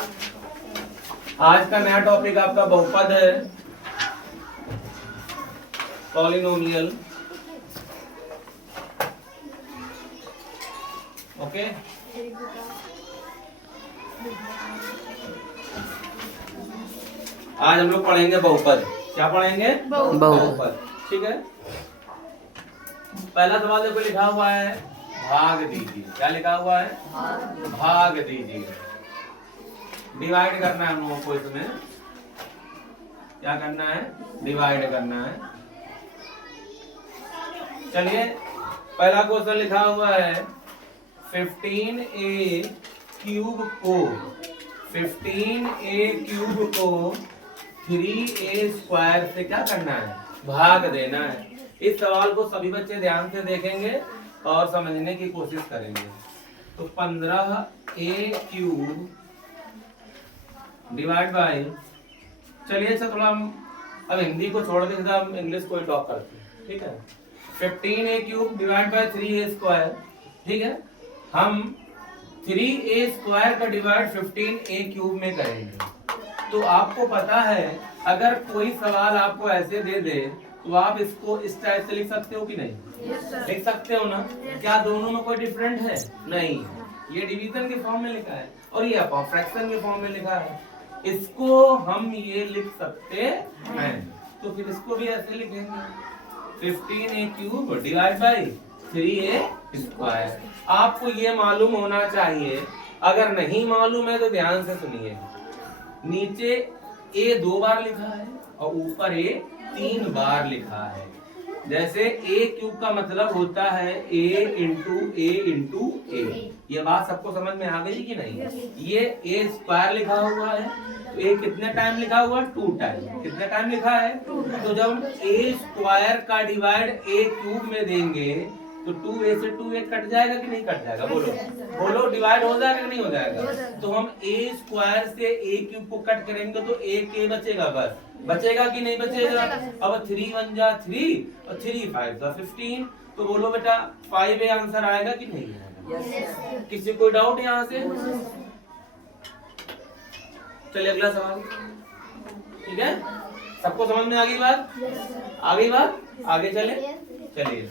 आज का नया टॉपिक आपका बहुपद है, पॉलिनोमियल। ओके, आज हम लोग पढ़ेंगे बहुपद। क्या पढ़ेंगे? बहुपद। ठीक है, पहला सवाल देखो लिखा हुआ है भाग दीजिए। क्या लिखा हुआ है? भाग दीजिए। डिवाइड करना है हम लोगों को, इसमें क्या करना है? डिवाइड करना है। चलिए, पहला क्वेश्चन लिखा हुआ है 15a क्यूब को 3a स्क्वायर से क्या करना है? भाग देना है। इस सवाल को सभी बच्चे ध्यान से देखेंगे और समझने की कोशिश करेंगे। तो 15a क्यूब डिवाइड बाय, चलिए अच्छा थोड़ा हम अब हिंदी को छोड़ के सीधा हम इंग्लिश को ही टॉक करते हैं। ठीक है, 15a cube divide by 3a square. ठीक है, हम 3a स्क्वायर का डिवाइड 15a क्यूब में करेंगे। तो आपको पता है अगर कोई सवाल आपको ऐसे दे दे तो आप इसको इस टाइप से लिख सकते हो कि नहीं? लिख सकते हो ना? क्या दोनों में कोई डिफरेंट है? नहीं, ये डिवीजन के फॉर्म में लिखा है और ये फ्रैक्शन के फॉर्म में लिखा है। इसको हम ये लिख सकते हैं, तो फिर इसको भी ऐसे लिखेंगे 15a cube divide by 3a square. आपको ये मालूम होना चाहिए, अगर नहीं मालूम है तो ध्यान से सुनिए। नीचे a 2 बार लिखा है और ऊपर a 3 बार लिखा है। जैसे a क्यूब का मतलब होता है a इंटू a। ये बात सबको समझ में आ गई कि नहीं? ये a स्क्वायर लिखा हुआ है तो a कितने टाइम लिखा हुआ? 2 टाइम। कितने टाइम लिखा है? तो जब हम a स्क्वायर का डिवाइड a क्यूब में देंगे तो 2a से 2a कट जाएगा कि नहीं कट जाएगा? बोलो बोलो, डिवाइड हो जाएगा कि नहीं हो जाएगा? तो हम a स्क्वायर से a क्यूब को कट करेंगे तो a के बचेगा, बस बचेगा कि नहीं बचेगा? अब 3 1 जा 3 और 3 5 जा 15। तो बोलो बेटा 5a आंसर आएगा कि नहीं आएगा? किसी कोई डाउट यहाँ से? चलिए अगला सवाल। ठीक है, सबको समझ में आ गई बात? आ गई बात? आगे चले। चलिए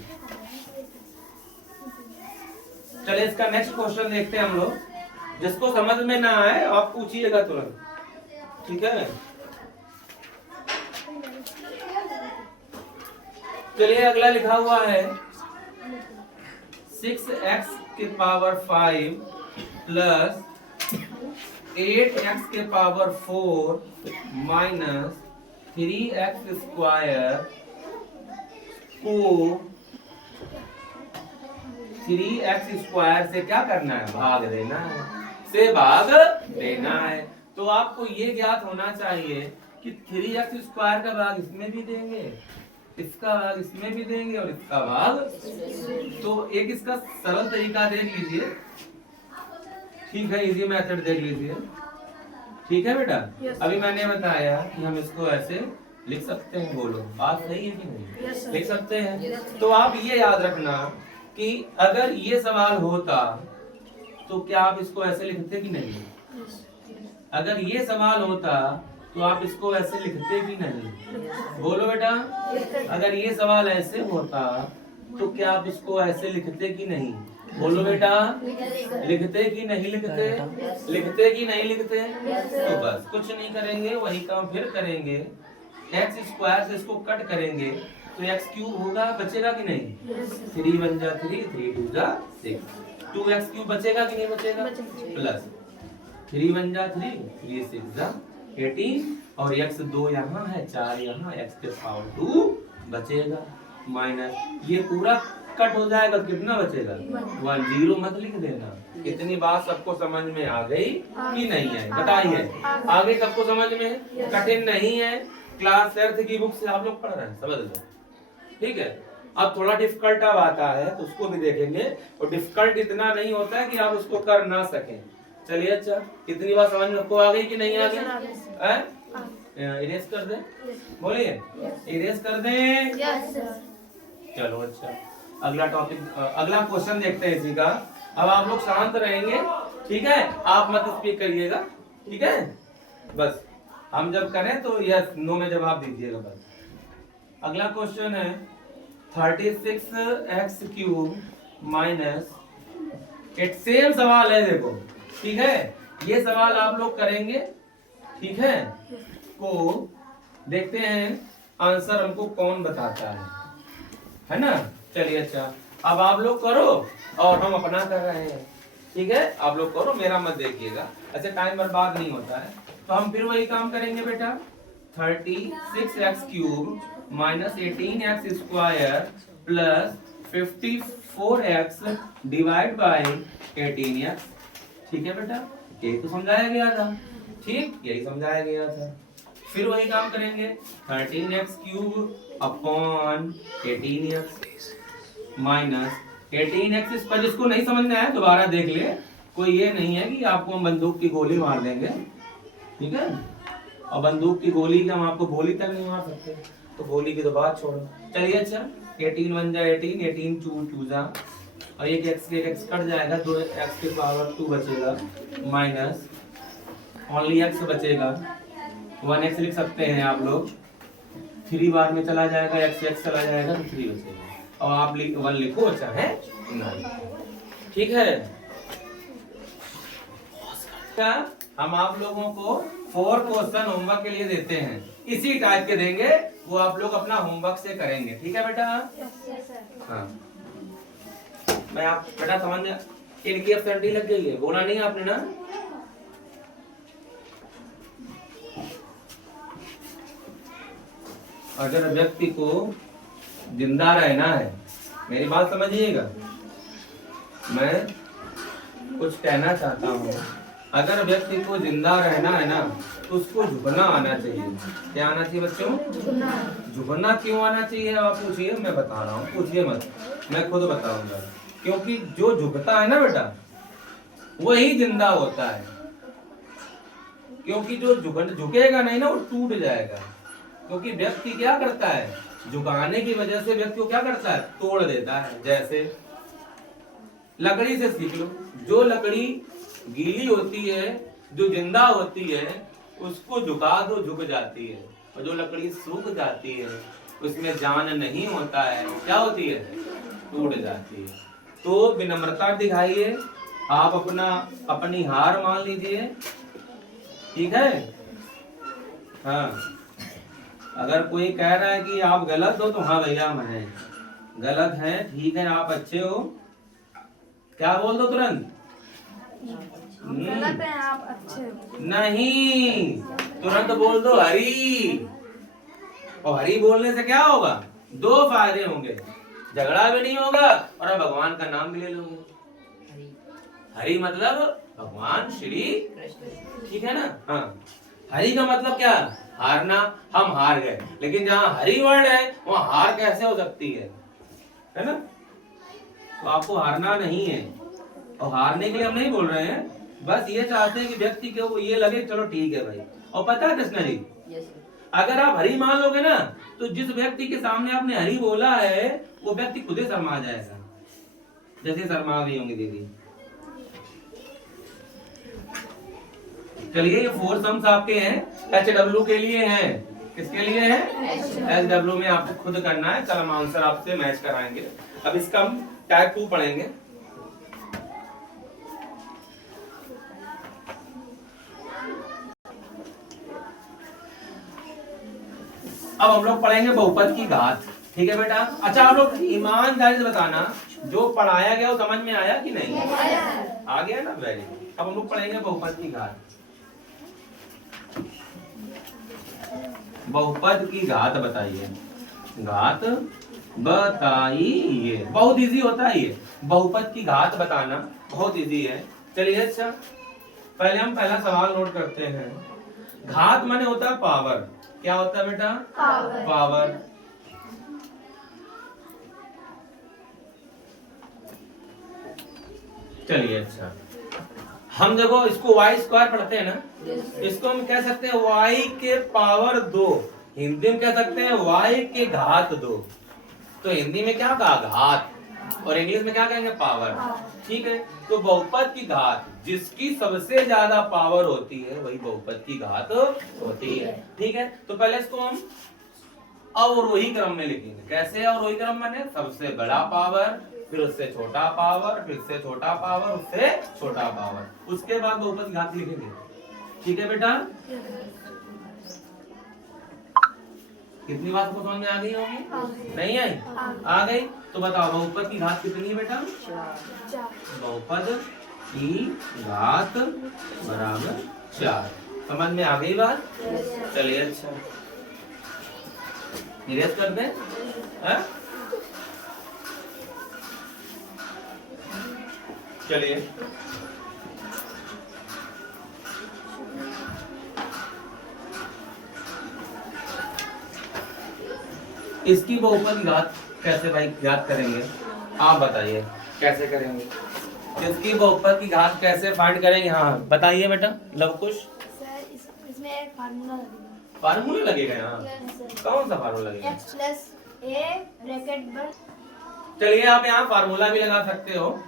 चलिए इसका नेक्स्ट क्वेश्चन देखते हैं हम लोग। जिसको समझ में ना आए आप पूछिएगा तुरंत। ठीक है, चलिए अगला लिखा हुआ है 6x के पावर 5 प्लस 8x के पावर 4 माइनस 3x स्क्वायर को 3x स्क्वायर से क्या करना है? भाग देना है। से भाग देना है। तो आपको ये ज्ञात होना चाहिए कि 3x स्क्वायर का भाग इसमें भी देंगे, इसका भाग इसमें भी देंगे और इसका भाग। तो एक इसका सरल तरीका देख लीजिए। ठीक है, इजी मेथड देख लीजिए। ठीक है बेटा, अभी मैंने बताया कि हम इसको ऐसे लिख सकते हैं। बोलो बात सही है कि नहीं? लिख सकते हैं। तो आप ये याद रखना कि अगर ये सवाल होता तो क्या आप इसको ऐसे लिखते कि नहीं? अगर ये सवाल होता तो आप इसको ऐसे लिखते कि नहीं? बोलो बेटा, अगर ये सवाल ऐसे होता तो क्या आप इसको ऐसे लिखते कि नहीं? बोलो बेटा, लिखते कि नहीं लिखते? लिखते कि नहीं लिखते? तो बस कुछ नहीं करेंगे, वही काम फिर करेंगे। x स्क्वायर से इसको कट करेंगे तो x क्यूब होगा, बचेगा कि नहीं? 3 1 जा 3 3 2 जा 6, 2x क्यूब बचेगा कि नहीं बचेगा? प्लस 3 1 जा 3 3 6 जा 18 और x 2 यहाँ है 4 यहाँ, x के पावर 2 बचेगा माइनस ये पूरा कट हो जाएगा। कितना बचेगा? 1 0 मत लिख देना। इतनी बात सबको समझ में आ गई कि नहीं है? बताइए, आगे सबको समझ में? कठिन नहीं है। क्लास 7 की बुक से आप लोग पढ़ रहे हैं, समझ लो। ठीक है, अब थोड़ा डिफिकल्ट अब आता है तो उसको भी देखेंगे। और डिफिकल्ट इतना नहीं होता है कि आप उसको कर ना सकें। चलिए अच्छा, कितनी बार समझ में आपको आ गई कि नहीं आ गई? इरेज कर दें? बोलिए, इरेज कर दें? चलो अच्छा, अगला टॉपिक, अगला क्वेश्चन देखते हैं इसी का। अब आप लोग शांत रहेंगे, ठीक है? आप मत स्पीक करिएगा, ठीक है, बस हम जब करें तो यस नो में जवाब दीजिएगा बस। अगला क्वेश्चन है 36x³ माइनस, एक सेम सवाल है देखो, ठीक है, ये सवाल आप लोग करेंगे, ठीक है, को देखते हैं आंसर हमको कौन बताता है ना। चलिए अच्छा, अब आप लोग करो और हम अपना कर रहे हैं, ठीक है, आप लोग करो, मेरा मत देखिएगा, अच्छा टाइम बर्बाद नहीं होता है। तो हम फिर वही काम करेंगे बेटा, 36x³ minus 18x² plus 54x divide by 18x, ठीक है बेटा, यही तो समझाया गया था, ठीक, यही समझाया गया था। फिर वही काम करेंगे 13x³ upon 18x minus 18x पर, जिसको नहीं समझ में आया दोबारा देख ले, कोई ये नहीं है कि आपको हम बंदूक की गोली मार देंगे, ठीक है, और बंदूक की गोली की हम आपको गोली तक नहीं मार सकते, तो गोली की तो बात छोड़ो। चलिए अच्छा, 18 1 जा 18, 18 2 2 जा, और एक x कट जाएगा, 2x के पावर 2 बचेगा माइनस ओनली x बचेगा, 1x लिख सकते हैं आप लोग, 3 बार में चला जाएगा, x चला जाएगा तो 3 बचेगा, और आप 1 लिखो, अच्छा है नहीं, ठीक है। हम आप लोगों को 4 क्वेश्चन होमवर्क के लिए देते हैं, इसी टाइप के देंगे, वो आप लोग अपना होमवर्क से करेंगे, ठीक है बेटा। हाँ, मैं आप बेटा समझ गया, इनकी अब सर्दी लग गई है, बोला नहीं आपने ना। अगर व्यक्ति को जिंदा रहना है, मेरी बात समझिएगा, मैं कुछ कहना चाहता हूँ, अगर व्यक्ति को जिंदा रहना है ना, तो उसको झुकना आना चाहिए। क्या आना चाहिए बच्चों? झुकना क्यों आना चाहिए आप पूछिए, मैं बता रहा हूँ, पूछिए मत, मैं खुद बताऊंगा। क्योंकि जो झुकता है ना बेटा, वही जिंदा होता है, क्योंकि जो झुकेगा नहीं ना, वो टूट जाएगा। क्योंकि व्यक्ति क्या करता है, झुकाने की वजह से व्यक्ति को क्या करता है, तोड़ देता है। जैसे लकड़ी से सीख लो, जो लकड़ी गीली होती है, जो जिंदा होती है, उसको झुका दो झुक जाती है, और जो लकड़ी सूख जाती है, उसमें जान नहीं होता है, क्या होती है, टूट जाती है। तो विनम्रता दिखाइए, आप अपनी हार मान लीजिए, ठीक है। हाँ, अगर कोई कह रहा है कि आप गलत हो, तो हाँ भैया मैं गलत है, ठीक है, आप अच्छे हो, क्या बोल दो तुरंत, गलत है आप अच्छे हो, नहीं, तुरंत बोल दो हरी। और हरी बोलने से क्या होगा, 2 फायदे होंगे, झगड़ा भी नहीं होगा और आप भगवान का नाम भी ले लोगे। हरि मतलब भगवान श्री, ठीक है ना। हाँ, हरि का मतलब क्या, हारना, हम हार गए, लेकिन जहाँ हरि वर्ड है वहाँ हार कैसे हो सकती है ना। तो आपको हारना नहीं है, और हारने के लिए हम नहीं बोल रहे हैं, बस ये चाहते हैं कि व्यक्ति को ये लगे चलो ठीक है भाई। और पता है कृष्णा जी, अगर आप हरि मान लोगे ना, तो जिस व्यक्ति के सामने आपने हरि बोला है, वो व्यक्ति खुद ही शर्मा जाएगा, जैसे शर्मा गई होंगी दीदी। चलिए, ये 4 सम्स आपके हैं, HW के लिए हैं, किसके लिए है, HW में आपको खुद करना है। चल हम आंसर आपसे मैच कराएंगे। अब इसका हम टाइप 2 पढ़ेंगे। अब हम लोग पढ़ेंगे बहुपद की घात, ठीक है बेटा। अच्छा, आप लोग ईमानदारी से बताना, जो पढ़ाया गया वो समझ में आया कि नहीं, आ गया ना, वेरी गुड। अब हम लोग पढ़ेंगे बहुपद की घात। बहुपद की घात बताइए, घात बताइए, बहुत इजी होता है ये, बहुपद की घात बताना बहुत इजी है। चलिए अच्छा, पहले हम पहला सवाल नोट करते हैं। घात माने होता है पावर, क्या होता है बेटा, पावर। चलिए अच्छा, हम देखो इसको y² पढ़ते हैं ना, इसको हम कह सकते हैं y के पावर 2, हिंदी में कह सकते हैं y के घात 2। तो हिंदी में क्या कहा, घात, और इंग्लिश में क्या कहेंगे, पावर, ठीक है। तो बहुपद की घात जिसकी सबसे ज्यादा पावर होती है वही बहुपद की घात होती है। ठीक है, तो पहले इसको हम अवरोही क्रम में लिखेंगे। कैसे अवरोही क्रम में? सबसे बड़ा पावर, फिर उससे छोटा पावर, फिर से छोटा पावर, उससे छोटा पावर, उसके बाद बहुपद की घात लिखेंगे। ठीक है बेटा, कितनी बात को समझ में आ गई होगी? नहीं आई? आ गई। तो बताओ बहुपद की घात कितनी है बेटा? 4। बहुपद की घात बराबर 4। समझ में आ गई बात? चलिए, अच्छा निरेश कर दें। चलिए, इसकी बहुपद की घात कैसे भाई याद करेंगे? आप बताइए कैसे करेंगे? इसकी बहुपद की घात कैसे फाइंड करेंगे? हाँ बताइए बेटा लवकुश। इसमें एक फार्मूला लगेगा। फार्मूला लगेगा? यहाँ कौन सा फार्मूला लगेगा? x प्लस a ब्रैकेट बंद। चलिए, आप यहाँ फार्मूला भी लगा सकते हो।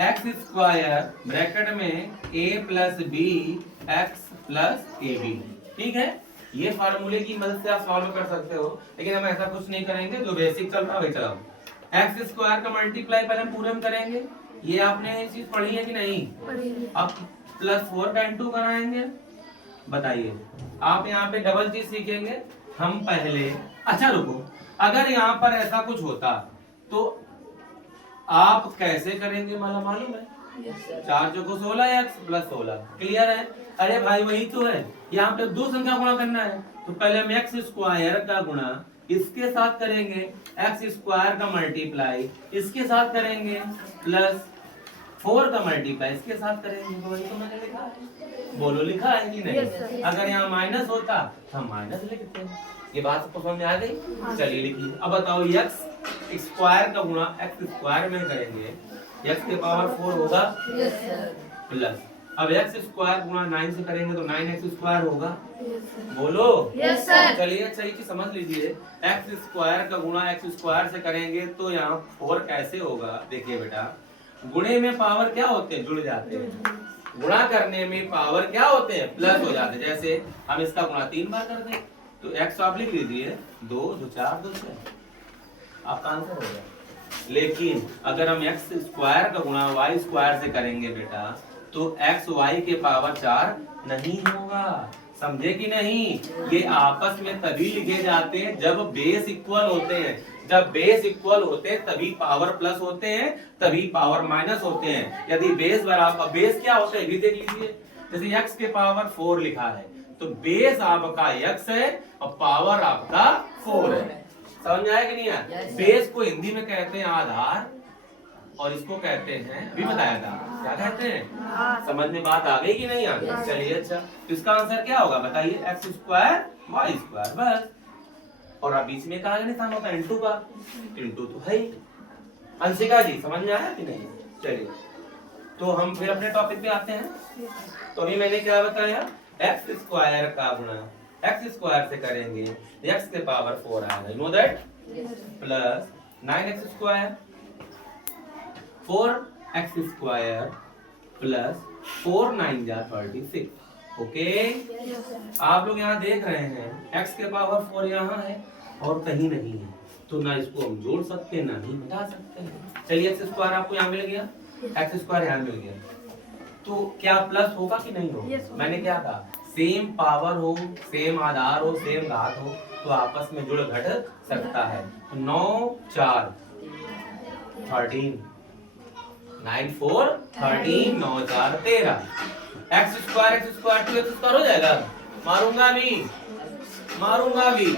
एक्स स्क्वायर ब्रैकेट में a plus b x plus a b. ठीक है, ये फार्मूले की मदद से आप सॉल्व कर सकते हो, लेकिन हम ऐसा कुछ नहीं करेंगे। जो बेसिक चल रहा है वही चलाओ। एक्स स्क्वायर का मल्टीप्लाई पहले हम पूरे में करेंगे। ये आपने ये चीज पढ़ी है कि नहीं? अब प्लस 4 का इंटू कराएंगे। बताइए, आप यहाँ पे डबल चीज सीखेंगे हम पहले। अच्छा रुको, अगर यहाँ पर ऐसा कुछ होता तो आप कैसे करेंगे मला मालूम है? 4 चौको 16 एक्स प्लस 16। क्लियर है? अरे भाई वही तो है, यहाँ पे दो संख्या गुणा करना है, तो पहले हम एक्स स्क्वायर का गुणा इसके साथ करेंगे, एक्स स्क्वायर का मल्टीप्लाई इसके साथ करेंगे, प्लस 4 का मल्टीप्लाई इसके साथ करेंगे। तो वही तो मैंने लिखा है। बोलो लिखा है कि नहीं? अगर यहाँ माइनस होता तो हम माइनस लिखते हैं। ये बात सबको समझ में आ गई? चलिए लिखिए। अब बताओ, एक्स स्क्वायर का गुणा एक्स स्क्वायर में करेंगे, एक्स के पावर 4 होगा प्लस, अब एक्स स्क्वायर गुणा 9 से करेंगे तो 9x स्क्वायर होगा। बोलो यस सर। चलिए, अच्छा ये चीज समझ लीजिए, एक्स स्क्वायर का गुणा एक्स स्क्वायर से करेंगे तो यहाँ 4 कैसे होगा? देखिए बेटा, गुणे में पावर क्या होते हैं? जुड़ जाते हैं। गुणा करने में पावर क्या होते हैं? प्लस हो जाते हैं। जैसे हम इसका गुणा 3 बार कर दें तो x आप लिख लीजिए 2 2 4 2 6, आपका आंसर हो गया। लेकिन अगर हम एक्स स्क्वायर का गुणा वाई स्क्वायर से करेंगे बेटा, तो एक्स वाई के पावर 4 नहीं होगा। समझे कि नहीं? ये आपस में तभी लिखे जाते हैं जब बेस इक्वल होते हैं। जब बेस इक्वल होते हैं तभी पावर प्लस होते हैं, तभी पावर माइनस होते हैं। यदि बेस बराबर, बेस क्या होता है ये देख लीजिए। जैसे x के पावर 4 लिखा है तो बेस आपका x है और पावर आपका 4 है। समझ में आया कि नहीं आया? बेस को हिंदी में कहते हैं आधार और इसको कहते हैं, भी बताया था क्या कहते हैं? समझ में बात आ गई कि नहीं आ गई? चलिए, अच्छा तो इसका आंसर क्या होगा बताइए? एक्स स्क्वायर वाई स्क्वायर बस। और अब बीच में कहा निशान होता है इंटू का, इंटू तो है ही। अंशिका जी समझ में आया कि नहीं? चलिए, तो हम फिर अपने टॉपिक पे आते हैं। तो अभी मैंने क्या बताया? एक्स स्क्वायर का गुणा एक्स स्क्वायर से करेंगे, एक्स के पावर 4 आएगा, you know that, plus 9x square 4x square plus 4 9 जा 36। ओके, आप लोग यहाँ देख रहे हैं x के पावर 4 यहाँ है और कहीं नहीं है, तो ना इसको हम जोड़ सकते ना ही घटा सकते हैं। चलिए, x स्क्वायर आपको यहाँ मिल गया, x स्क्वायर यहाँ मिल गया, तो क्या प्लस होगा कि नहीं होगा? मैंने क्या कहा? सेम पावर हो, सेम आधार हो, सेम घात हो तो आपस में जुड़ घट सकता है। 9 4 13, 9 4 13, 9 4 13, एक्स स्क्वायर 2 एक्स स्क्वायर हो जाएगा। मारूंगा भी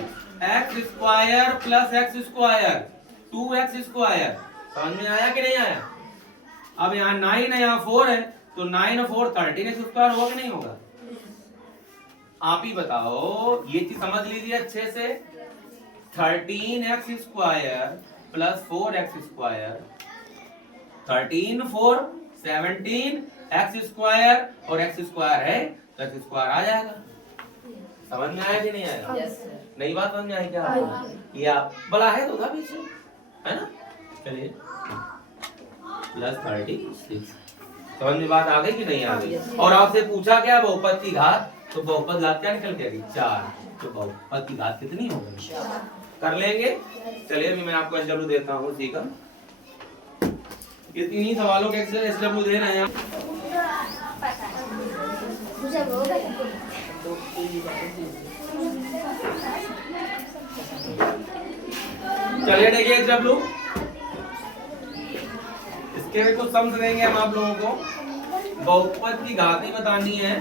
x square plus x square 2x square. समझ में आया कि नहीं आया? अब यहाँ 9 है, यहाँ 4 है, तो 9 और 4 13x स्क्वायर होगा कि नहीं होगा? आप ही बताओ, ये चीज समझ लीजिए अच्छे से। 13x square plus 4x square, 13 4 17 x square और x स्क्वायर है तो x स्क्वायर आ जाएगा। समझ में आया कि नहीं आया? नई बात समझ में आई क्या? ये आप बड़ा है तो पीछे है ना। चलिए, प्लस 36 समझ में बात आ गई कि नहीं आ गई? और आपसे पूछा क्या बहुपद की घात, तो बहुपद घात क्या निकल के आ गई 4। तो बहुपद की घात कितनी हो गई? कर लेंगे। चलिए अभी मैं आपको SW देता हूँ, ठीक है? इतनी सवालों के SW दे रहे हैं। चलिए देखिए SW, इसके भी कुछ सम्स देंगे हम आप लोगों को। बहुपद की घात ही बतानी है।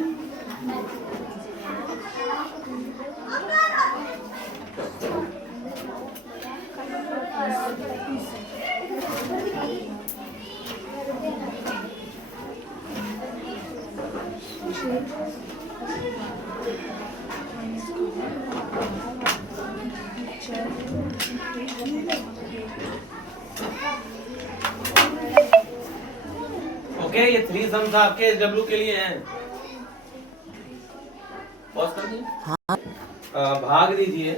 ओके, ये 3 सम्स आपके SW के लिए हैं। पॉज कर दीजिए, भाग दीजिए।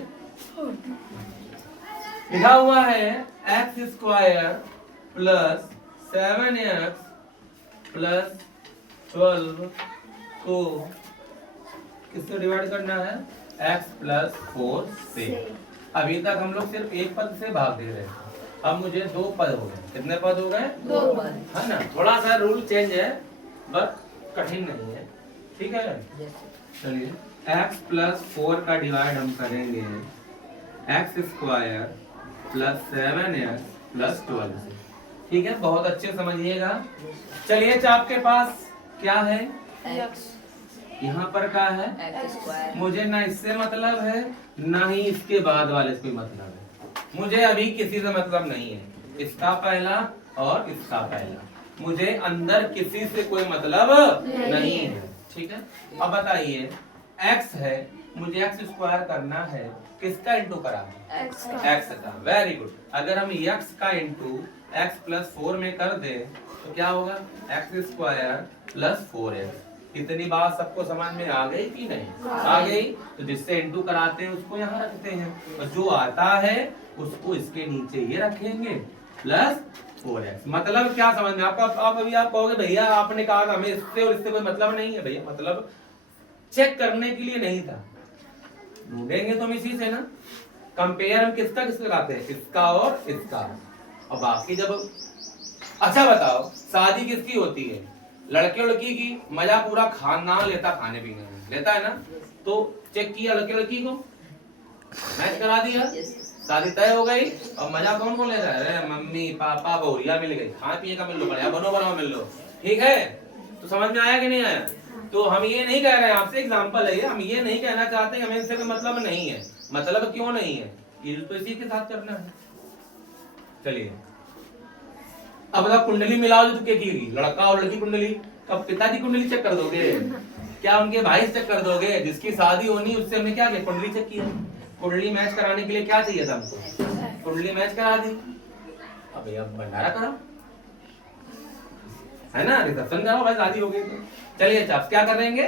लिखा हुआ है x² प्लस 7x प्लस 12 को किससे डिवाइड करना है? x प्लस 4 से। अभी तक हम लोग सिर्फ एक पद से भाग दे रहे हैं, अब मुझे 2 पद हो गए। कितने पद हो गए? 2 पद, है ना? थोड़ा सा रूल चेंज है, बस कठिन नहीं है, ठीक है? चलिए x प्लस 4 का डिवाइड हम करेंगे x² प्लस 7x प्लस 12 से, ठीक है? बहुत अच्छे समझिएगा। चलिए चाप के पास क्या है? यहाँ पर क्या है? मुझे ना इससे मतलब है, ना ही इसके बाद वाले से कोई मतलब है। मुझे अभी किसी से मतलब नहीं है, इसका पहला और इसका पहला। मुझे अंदर किसी से कोई मतलब नहीं है, ठीक है? अब बताइए x है, मुझे x² करना है, किसका इंटू करा है? x का। Very good. अगर हम x का इंटू x प्लस 4 में कर दे तो क्या होगा? x² plus 4x। इतनी बात सबको समझ में आ गई कि नहीं? आ गई। तो जिससे इंटू कराते हैं उसको यहाँ रखते हैं, और जो आता है उसको इसके नीचे ये रखेंगे प्लस 4x। मतलब क्या समझ में आपका? आप अभी आप कहोगे भैया आपने कहा हमें इससे और इससे कोई मतलब नहीं है। भैया मतलब चेक करने के लिए नहीं था, ढूंढेंगे तो हम इसी से ना। कंपेयर हम किसका किसका कराते हैं? इसका और इसका। और बाकी जब, अच्छा बताओ शादी किसकी होती है? लड़के लड़की की। मजा पूरा खानदान लेता, खाने पीने में लेता है ना। तो चेक किया लड़के लड़की को, मैच करा दिया, शादी तय हो गई। और मजा कौन कौन ले रहा है? अरे मम्मी पापा बहुरिया मिल गई, खाए पिए का मिल लो, बढ़िया बनो बनाओ मिल लो, ठीक है? तो समझ में आया कि नहीं आया? तो हम ये नहीं कह रहे हैं, आपसे एग्जांपल है ये, हम ये नहीं कहना चाहते हमें इससे कोई मतलब नहीं है। मतलब क्यों नहीं है? ये तो इसी के साथ करना है। चलिए अब अगर कुंडली मिलाओ तो क्या की? लड़का और लड़की कुंडली। कब पिताजी कुंडली चेक कर दोगे? क्या उनके भाई चेक कर दोगे? जिसकी शादी होनी उससे हमने क्या किया? कुंडली चेक किया। कुंडली मैच कराने के लिए क्या चाहिए था हमको? कुंडली मैच करा दी। अब भैया भंडारा करो, है ना? रिसेप्शन करो, भाई शादी हो गई तो। चलिए अच्छा क्या करेंगे?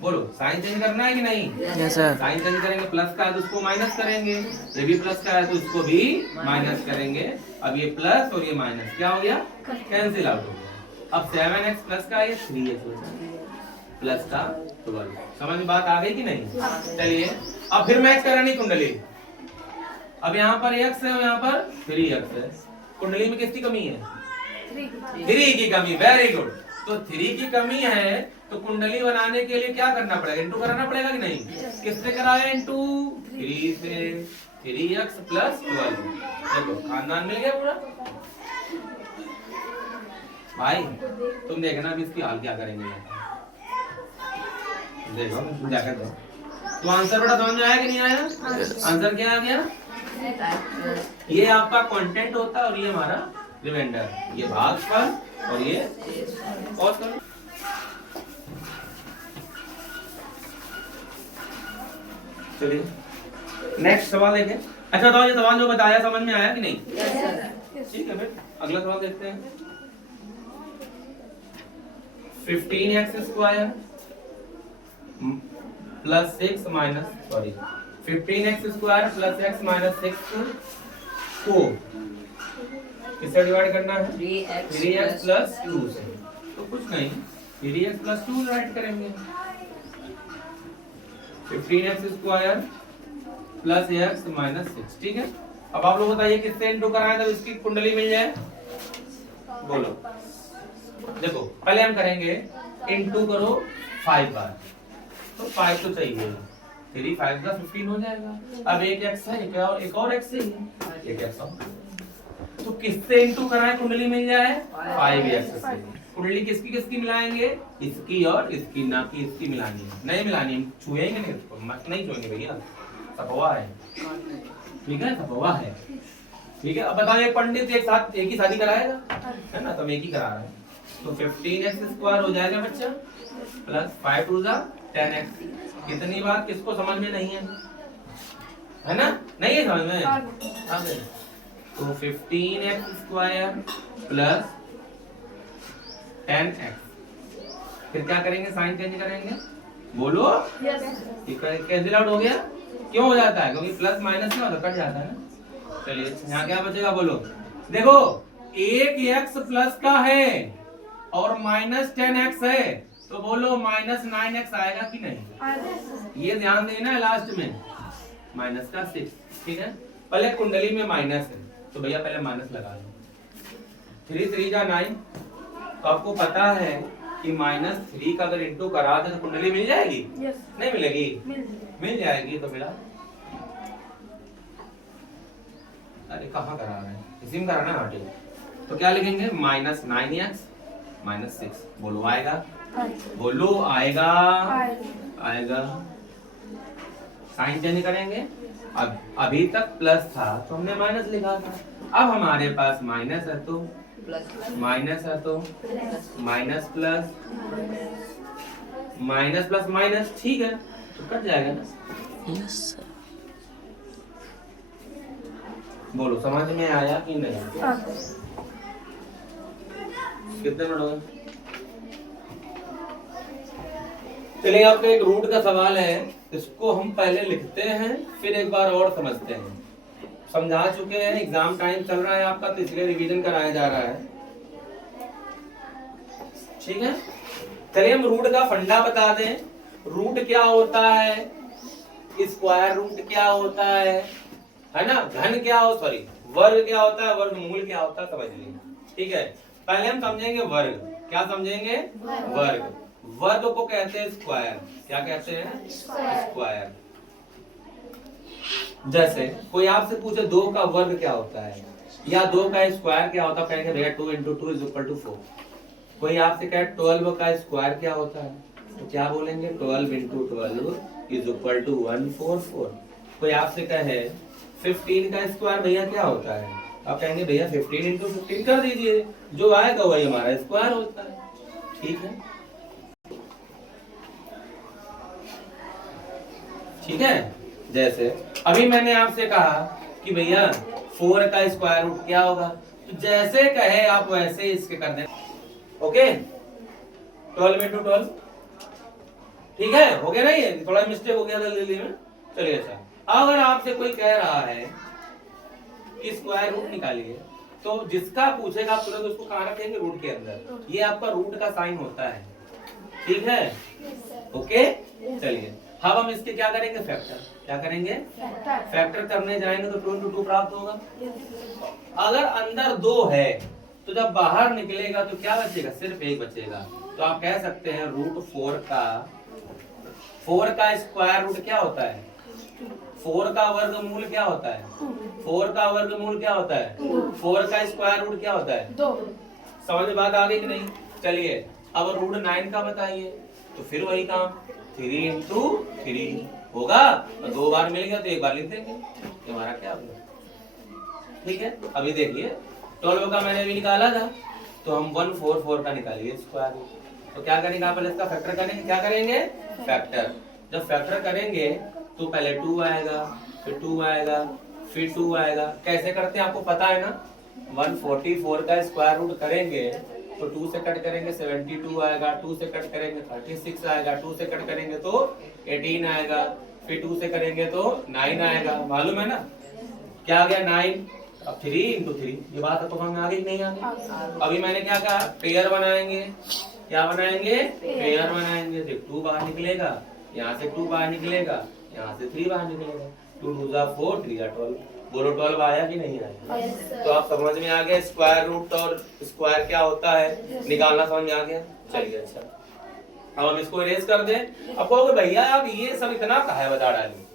बोलो, साइन चेंज करना है कि नहीं? Yes sir. साइन चेंज करेंगे, प्लस का है तो उसको माइनस करेंगे, ये भी प्लस का है तो उसको भी माइनस करेंगे। अब ये प्लस और ये माइनस क्या हो गया? कैंसिल आउट हो गया। अब 7x प्लस का ये 3x हो गया, प्लस का 12। समझ में बात आ गई कि नहीं? चलिए अब फिर मैच करानी कुंडली। अब यहाँ पर x है और यहाँ पर 3x है। कुंडली में किसकी कमी है? 3 की कमी। Very good. तो 3 की कमी है तो कुंडली बनाने के लिए क्या करना पड़ेगा? इंटू कराना पड़ेगा कि नहीं? किससे कराया इंटू? 3 से। 3x plus 12। देखो खानदान मिल गया पूरा। भाई तुम देखना भी इसकी हाल क्या करेंगे। देखो जाकर दो। तो आंसर बड़ा समझ में आया कि नहीं आया? आंसर क्या आ गया? ये आपका कंटेंट होता है और ये हमारा रिमाइंडर। ये भागफल और ये पॉज करो। चलिए नेक्स्ट सवाल देखें। अच्छा तो ये सवाल जो बताया समझ में आया कि नहीं? ठीक है फिर अगला सवाल देखते हैं। 15x² plus 6 minus 15x² plus x minus 6 को किससे डिवाइड करना है? 3x प्लस 2 से। तो कुछ नहीं, 3x प्लस 2 राइट करेंगे। 15x square plus x minus 6, ठीक है। अब आप लोग बताइए किससे इनटू कराएं तो इसकी कुंडली मिल जाए, बोलो। देखो पहले हम करेंगे इनटू करो 5 बार, तो 5 तो चाहिए, 3 5 का 15 हो जाएगा। अब एक x है, एक और x है, एक x और, तो किससे इनटू कराएं कुंडली मिल जाए, 5x से। कुंडली किसकी किसकी मिलाएंगे, इसकी और इसकी, ना कि इसकी मिलानी है, नहीं मिलानी है, छुएंगे नहीं इसको, नहीं छुएंगे भैया, सपवा है, ठीक है, सपवा है, ठीक है। अब बताओ एक पंडित एक साथ एक ही शादी कराएगा, है ना, तो हम एक ही करा रहे हैं, तो 15x स्क्वायर हो जाएगा बच्चा प्लस 5 टू ज़ा 10x। कितनी बात किसको समझ में नहीं है ना, नहीं है समझ में, हाँ तो 15x स्क्वायर प्लस 10x, फिर क्या करेंगे, साइन चेंज करेंगे, बोलो। कैंसिल आउट हो गया, क्यों हो जाता है, क्योंकि प्लस माइनस में तो कट जाता है ना। चलिए यहाँ क्या बचेगा, बोलो। देखो एक x प्लस का है और माइनस 10x है, तो बोलो माइनस 9x आएगा कि नहीं, ये ध्यान देना है लास्ट में, माइनस का 6, ठीक है। पहले कुंडली में माइनस है, तो भैया पहले माइनस लगा लो, 3 3 जा 9, तो आपको पता है कि -3 का अगर इंटू करा दे तो कुंडली मिल जाएगी, नहीं मिलेगी, मिल जाएगी। तो मिला, अरे कहाँ करा रहे हैं, इसी में कराना है हटे, तो क्या लिखेंगे, -9x माइनस 6, बोलो आएगा, बोलो आएगा, आएगा। साइन चेंज करेंगे, अब अभी तक प्लस था तो हमने माइनस लिखा था, अब हमारे पास माइनस है तो माइनस है तो minus plus minus plus minus, ठीक है, तो कट जाएगा ना। Yes sir. बोलो समझ में आया कि नहीं, कितने मिनट हो गए। चलिए आपका एक रूट का सवाल है, इसको हम पहले लिखते हैं फिर एक बार और समझते हैं। समझा चुके हैं, एग्जाम टाइम चल रहा है आपका, तो इसलिए रिवीजन कराया जा रहा है, ठीक है। चलिए हम रूट का फंडा बता दें, रूट क्या होता है, स्क्वायर रूट क्या होता है ना, घन क्या हो, सॉरी वर्ग क्या होता है, वर्गमूल क्या होता है, समझ लीजिए, ठीक है। पहले हम समझेंगे वर्ग, क्या समझेंगे, वर्ग, वर्ग को कहते हैं स्क्वायर, क्या कहते हैं, स्क्वायर। जैसे कोई आपसे पूछे 2 का वर्ग क्या होता है या 2 का स्क्वायर क्या होता है, कहेंगे भैया 2 × 2 = 4। कोई आपसे कहे 12 का स्क्वायर क्या होता है, तो क्या बोलेंगे, 12 × 12 = 144। कोई आपसे कहे 15 का स्क्वायर भैया क्या होता है, आप कहेंगे भैया 15 × 15 कर दीजिए, जो आएगा वही हमारा स्क्वायर होता है, ठीक है, ठीक है। जैसे अभी मैंने आपसे कहा कि भैया 4 का स्क्वायर रूट क्या होगा, तो जैसे कहे आप वैसे इसके कर दें, ओके। 12 × 12, ठीक है, हो गया ना, ये थोड़ा मिस्टेक हो गया था दिल्ली में, चलिए। अच्छा, अगर आपसे कोई कह रहा है कि स्क्वायर रूट निकालिए, तो जिसका पूछेगा आप तुरंत उसको कहाँ रखेंगे, रूट के अंदर, ये आपका रूट का साइन होता है, ठीक है, ओके। चलिए अब हम इसके क्या करेंगे, फैक्टर, क्या करेंगे, फैक्टर करने जाएंगे तो 2 × 2 प्राप्त होगा। अगर अंदर 2 है तो जब बाहर निकलेगा तो क्या बचेगा, सिर्फ 1 बचेगा, तो आप कह सकते हैं √4 का स्क्वायर रूट क्या होता है, 4 का वर्गमूल क्या होता है, 4 का वर्गमूल क्या होता है, 4 का स्क्वायर रूट क्या होता है, 2। समझ में बात आ गई कि नहीं। चलिए अब √9 का बताइए, तो फिर वही काम, 3 × 3 होगा, तो 2 बार मिल गया तो 1 बार लिख देंगे, तो हमारा क्या होगा, ठीक है। अभी देखिए 12 का मैंने भी निकाला था, तो हम 144 का निकालिए स्क्वायर रूट, तो क्या करेंगे, पहले इसका फैक्टर करेंगे, क्या करेंगे, फैक्टर। जब फैक्टर करेंगे तो पहले 2 आएगा, फिर 2 आएगा, फिर 2 आएगा, कैसे करते हैं आपको पता है ना। 144 का स्क्वायर रूट करेंगे तो 2 से कट करेंगे 72 आएगा, 2 से कट करेंगे 36 आएगा, 2 से कट करेंगे तो 18 आएगा, फिर 2 से करेंगे तो 9 आएगा, मालूम है ना, क्या आ गया 9। अब 3 × 3, ये बात तो समझ में आ गई नहीं आ गई। अभी मैंने क्या कहा, पेयर बनाएंगे, क्या बनाएंगे? पेयर बनाएंगे। तो 2 बाहर निकलेगा, यहाँ से 2 बाहर निकलेगा, यहाँ से 3 बाहर निकलेगा। 2 2 जा 4, 3 जा 12। बोलो 12 आया कि नहीं आया? तो आप समझ में आ गया स्क्वायर रूट और स्क्वायर क्या होता है, निकालना समझ में आ गया। चलिए अच्छा, अब हम इसको इरेज कर दें। अब कहोगे भैया आप ये सब इतना काहे बता डाली?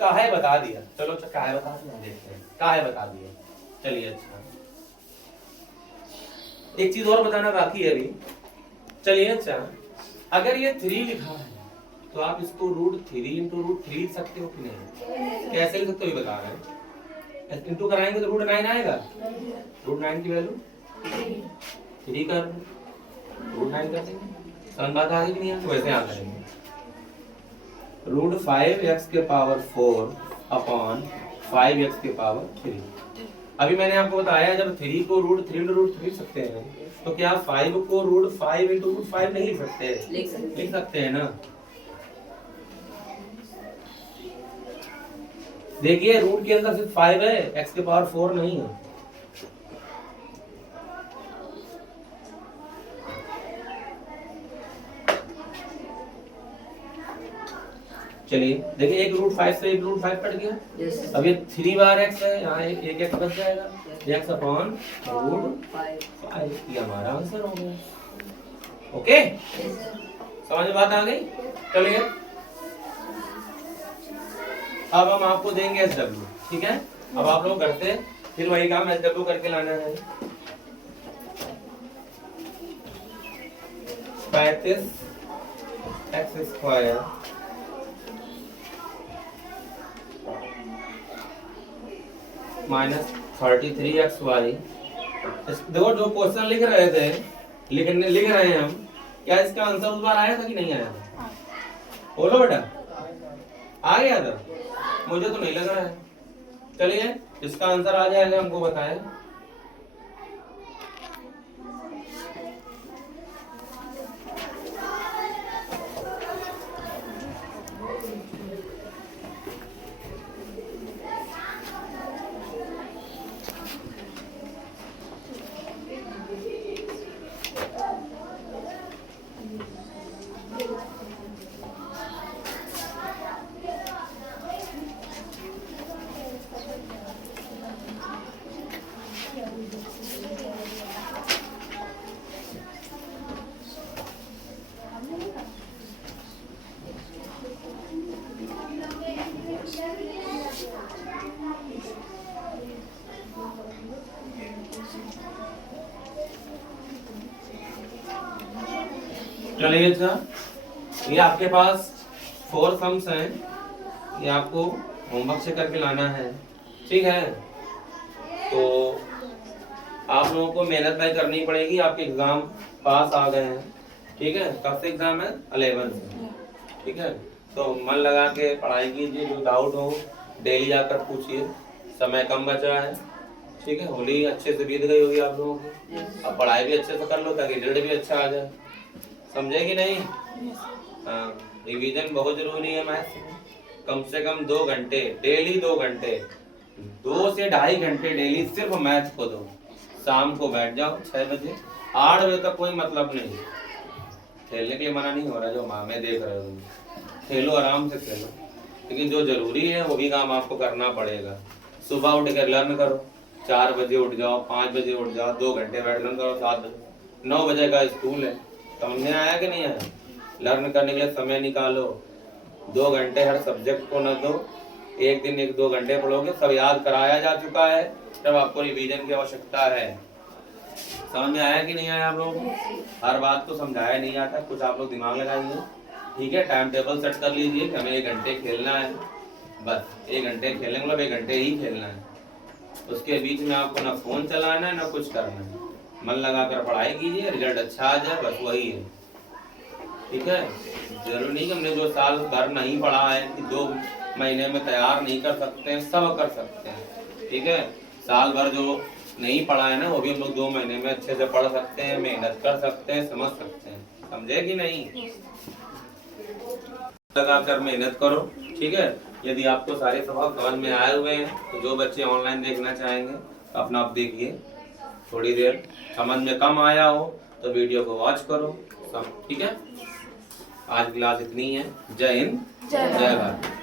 काहे बता दिया, चलो अच्छा काहे बता दिया, देखते हैं काहे बता दिया। चलिए अच्छा, एक चीज और बताना बाकी है अभी। चलिए अच्छा, अगर ये 3 लिखा है तो आप इसको √3 इंटू √3 लिख सकते हो कि नहीं? कैसे लिख सकते हो ये बता रहे हैं। इंटू कराएंगे तो √9 आएगा। √9 की वैल्यू 3 कर √9 कर देंगे। समझ बात आ गई कि नहीं है? वैसे यहाँ करेंगे √5x के पावर 4 अपॉन 5x के पावर 3। अभी मैंने आपको बताया जब 3 को √3 इंटू √3 लिख सकते हैं, तो क्या 5 को √5 इंटू √5 नहीं लिख सकते? लिख सकते हैं ना। देखिए रूट के अंदर सिर्फ 5 है, x के पावर 4 नहीं है। चलिए देखिए, एक √5 से एक √5 कट गया। अब ये 3 बार x है, यहाँ एक x बच जाएगा, x अपॉन √5। ये हमारा आंसर हो गया। ओके, समझ में बात आ गई। चलिए अब हम आपको देंगे SW, ठीक है। अब आप लोग करते फिर वही काम SW करके लाना है। 35x² minus 33xy। देखो जो क्वेश्चन लिख रहे थे, लिख रहे हैं हम, क्या इसका आंसर उस बार आया था कि नहीं आया था? बोलो बेटा, आ गया था? मुझे तो नहीं लग रहा है। चलिए इसका आंसर आ जाएगा, हमको बताएं। चलिए अच्छा, ये आपके पास 4 सम्स हैं, ये आपको होमवर्क से करके लाना है, ठीक है। तो आप लोगों को मेहनत नहीं करनी पड़ेगी, आपके एग्जाम पास आ गए हैं, ठीक है। कब से एग्जाम है? 11 से, ठीक है। तो मन लगा के पढ़ाई कीजिए, जो डाउट हो डेली आकर पूछिए, समय कम बचा है, ठीक है। होली अच्छे से बीत गई होगी आप लोगों की, अब पढ़ाई भी अच्छे से कर लो ताकि रिजल्ट भी अच्छा आ जाए, समझे कि नहीं? हाँ, रिवीजन बहुत जरूरी है मैथ्स में। कम से कम 2 घंटे डेली, 2 घंटे, 2 से 2.5 घंटे डेली सिर्फ मैथ्स को दो। शाम को बैठ जाओ 6 बजे, 8 बजे तक कोई मतलब नहीं। खेलने के लिए मना नहीं हो रहा, जो मामे देख रहे हो खेलो, आराम से खेलो, लेकिन जो जरूरी है वो भी काम आपको करना पड़ेगा। सुबह उठ कर लर्न करो, 4 बजे उठ जाओ, 5 बजे उठ जाओ, 2 घंटे बैठ लर्न करो, 7 बजे 9 बजे का स्कूल है। समझ में आया कि नहीं आया? लर्न करने के लिए समय निकालो, 2 घंटे हर सब्जेक्ट को न दो, एक दिन 1-2 घंटे पढ़ोगे, सब याद कराया जा चुका है, तब आपको रिवीजन की आवश्यकता है। समझ में आया कि नहीं आया आप लोगों को? हर बात को समझाया नहीं आता, कुछ आप लोग दिमाग लगाइए, ठीक है। टाइम टेबल सेट कर लीजिए कि हमें 1 घंटे खेलना है, बस 1 घंटे खेलने मतलब 1 घंटे ही खेलना है। उसके बीच में आपको ना फोन चलाना है ना कुछ करना है, मन लगाकर पढ़ाई कीजिए, रिजल्ट अच्छा आ जाए, बस वही है, ठीक है। जरूरी नहीं कि हमने जो साल भर नहीं पढ़ा है कि 2 महीने में तैयार नहीं कर सकते हैं, सब कर सकते हैं, ठीक है। साल भर जो नहीं पढ़ा है ना, वो भी हम लोग 2 महीने में अच्छे से पढ़ सकते हैं, मेहनत कर सकते हैं, समझ सकते हैं, समझे कि नहीं? लगाकर मेहनत करो, ठीक है। यदि आपको सारे सबक समझ में आए हुए हैं तो जो बच्चे ऑनलाइन देखना चाहेंगे अपना आप देखिए, थोड़ी देर। समझ में कम आया हो तो वीडियो को वॉच करो, सब ठीक है। आज क्लास इतनी है। जय हिंद, जय जय भारत।